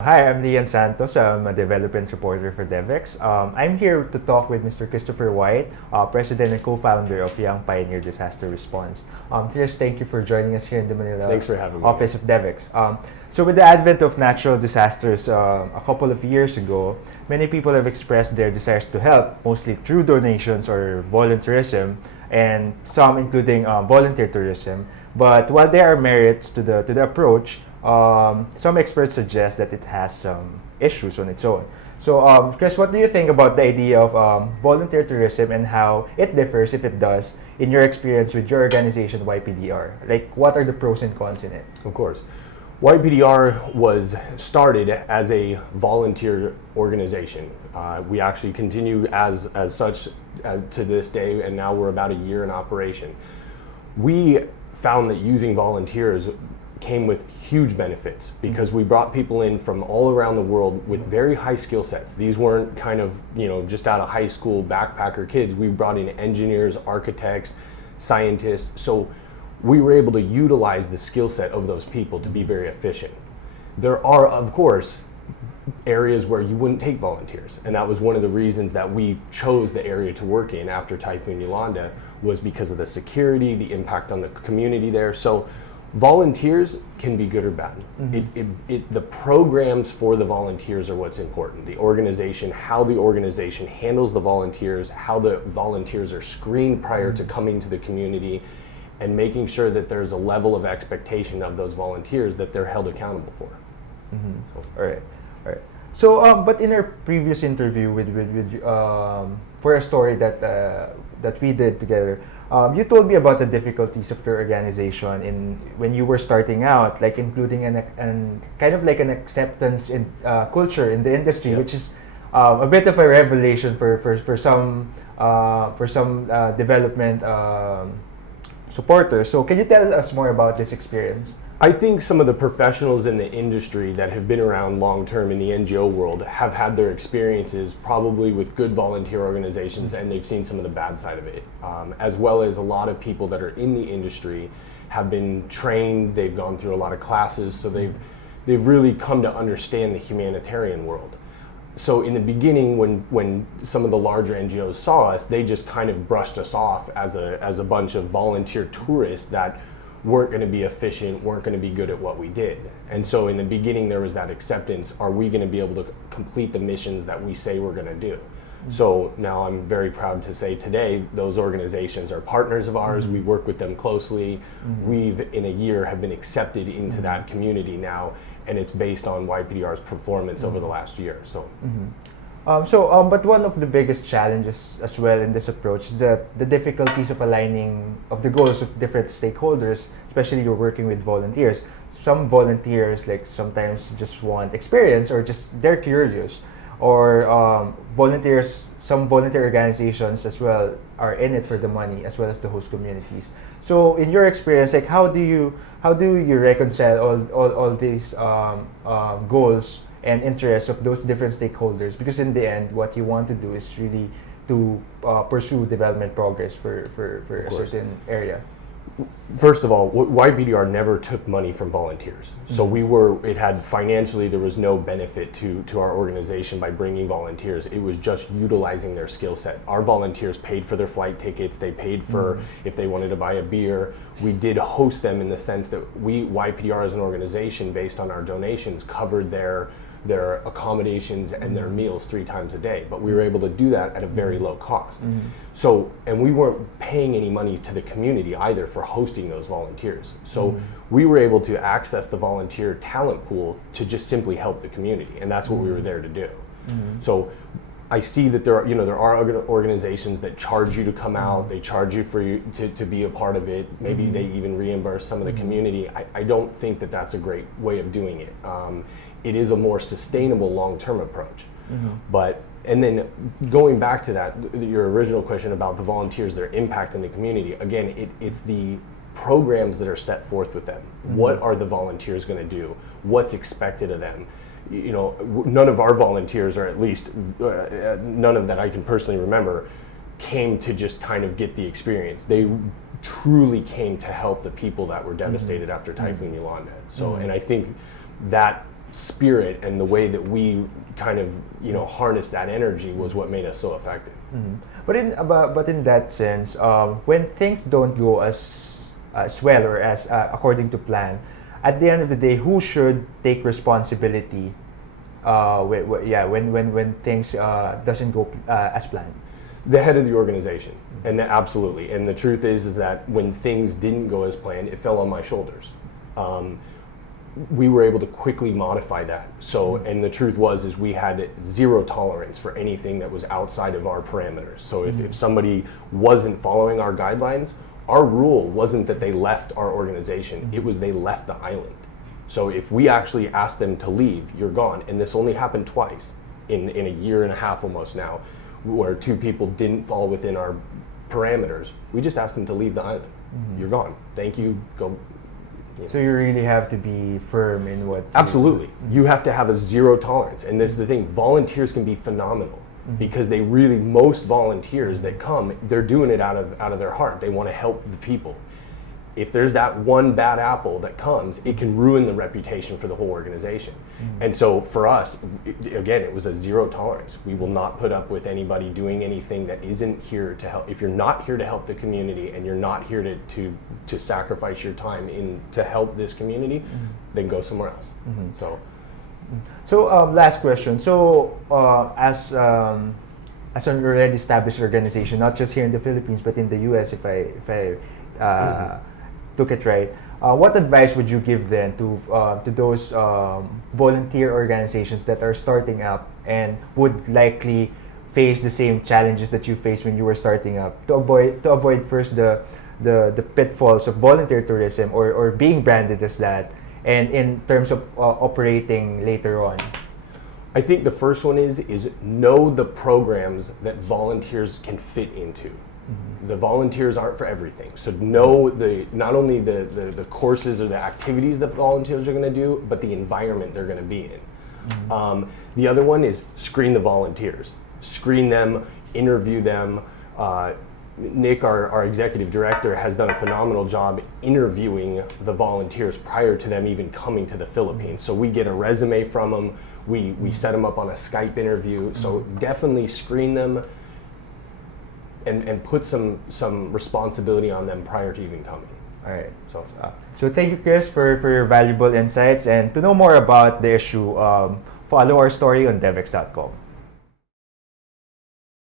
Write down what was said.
Hi, I'm Lian Santos. I'm a development reporter for DevEx. I'm here to talk with Mr. Christopher White, President and co-founder of Young Pioneer Disaster Response. Chris, thank you for joining us here in the Manila Thanks for having me. office of DevEx. So with the advent of natural disasters a couple of years ago, many people have expressed their desires to help, mostly through donations or volunteerism, and some including volunteer tourism. But while there are merits to the approach, some experts suggest that it has some issues on its own. So, Chris, what do you think about the idea of volunteer tourism and how it differs, if it does, in your experience with your organization, YPDR? Like, what are the pros and cons in it? Of course. YPDR was started as a volunteer organization. We actually continue as such to this day, and now we're about a year in operation. We found that using volunteers came with huge benefits because we brought people in from all around the world with very high skill sets. These weren't kind of, just out of high school backpacker kids. We brought in engineers, architects, scientists. So we were able to utilize the skill set of those people to be very efficient. There are, of course, areas where you wouldn't take volunteers, and that was one of the reasons that we chose the area to work in after Typhoon Yolanda, was because of the security, the impact on the community there. So volunteers can be good or bad. The programs for the volunteers are what's important. The organization, how the organization handles the volunteers, how the volunteers are screened prior to coming to the community, and making sure that there's a level of expectation of those volunteers that they're held accountable for. All right. So, but in our previous interview with for a story that we did together, you told me about the difficulties of your organization when you were starting out, like including an kind of like an acceptance in culture in the industry, which is a bit of a revelation for some development supporters. So, can you tell us more about this experience? I think some of the professionals in the industry that have been around long term in the NGO world have had their experiences probably with good volunteer organizations, and they've seen some of the bad side of it, as well as a lot of people that are in the industry have been trained, they've gone through a lot of classes, so they've really come to understand the humanitarian world. So in the beginning, when some of the larger NGOs saw us, they just kind of brushed us off as a bunch of volunteer tourists that weren't going to be efficient, weren't going to be good at what we did. And so in the beginning there was that acceptance, are we going to be able to complete the missions that we say we're going to do? So now I'm very proud to say today those organizations are partners of ours, we work with them closely, we've in a year have been accepted into that community now, and it's based on YPDR's performance over the last year. So. But one of the biggest challenges as well in this approach is that the difficulties of aligning of the goals of different stakeholders, especially you're working with volunteers. Some volunteers like sometimes just want experience or just they're curious, or some volunteer organizations as well are in it for the money as well as the host communities. So in your experience, like how do you reconcile all these goals and interests of those different stakeholders, because in the end what you want to do is really to pursue development progress for a certain area? First of all, YPDR never took money from volunteers. So financially there was no benefit to our organization by bringing volunteers. It was just utilizing their skill set. Our volunteers paid for their flight tickets, they paid for if they wanted to buy a beer. We did host them in the sense that YPDR as an organization, based on our donations, covered their accommodations and their meals 3 times a day, but we were able to do that at a very low cost. So, and we weren't paying any money to the community either for hosting those volunteers. So we were able to access the volunteer talent pool to just simply help the community, and that's what we were there to do. So I see that there are organizations that charge you to come out, they charge you to be a part of it, maybe they even reimburse some of the community. I don't think that that's a great way of doing it. It is a more sustainable long-term approach. And then going back to that, your original question about the volunteers, their impact in the community, again, it's the programs that are set forth with them. What are the volunteers going to do? What's expected of them? None of our volunteers, or at least none of that I can personally remember, came to just kind of get the experience. They truly came to help the people that were devastated after Typhoon Yolanda. So, and I think that spirit and the way that we kind of harness that energy was what made us so effective. But in that sense, when things don't go as well or as according to plan, at the end of the day, who should take responsibility? When things doesn't go as planned. The head of the organization, and absolutely. And the truth is that when things didn't go as planned, it fell on my shoulders. We were able to quickly modify that. So, and the truth is we had zero tolerance for anything that was outside of our parameters. So if somebody wasn't following our guidelines, our rule wasn't that they left our organization, it was they left the island. So if we actually asked them to leave, you're gone. And this only happened twice in a year and a half almost now, where two people didn't fall within our parameters. We just asked them to leave the island. You're gone. Thank you. Go. So you really have to be firm in what. Absolutely. You have to have a zero tolerance. And this is the thing, volunteers can be phenomenal because most volunteers that come, they're doing it out of their heart. They want to help the people. If there's that one bad apple that comes, it can ruin the reputation for the whole organization. And so for us, again, it was a zero tolerance. We will not put up with anybody doing anything that isn't here to help. If you're not here to help the community and you're not here to sacrifice your time to help this community, then go somewhere else. So last question. So as an already established organization, not just here in the Philippines but in the U.S., if I took it right, what advice would you give then to those volunteer organizations that are starting up and would likely face the same challenges that you faced when you were starting up, to avoid first the pitfalls of volunteer tourism or being branded as that, and in terms of operating later on? I think the first one is know the programs that volunteers can fit into. The volunteers aren't for everything. So know not only the courses or the activities that volunteers are going to do, but the environment they're going to be in. The other one is screen the volunteers. Screen them, interview them. Nick, our executive director, has done a phenomenal job interviewing the volunteers prior to them even coming to the Philippines. So we get a resume from them. We set them up on a Skype interview. So definitely screen them. And put some responsibility on them prior to even coming. All right. So thank you, Chris, for your valuable insights. And to know more about the issue, follow our story on devex.com.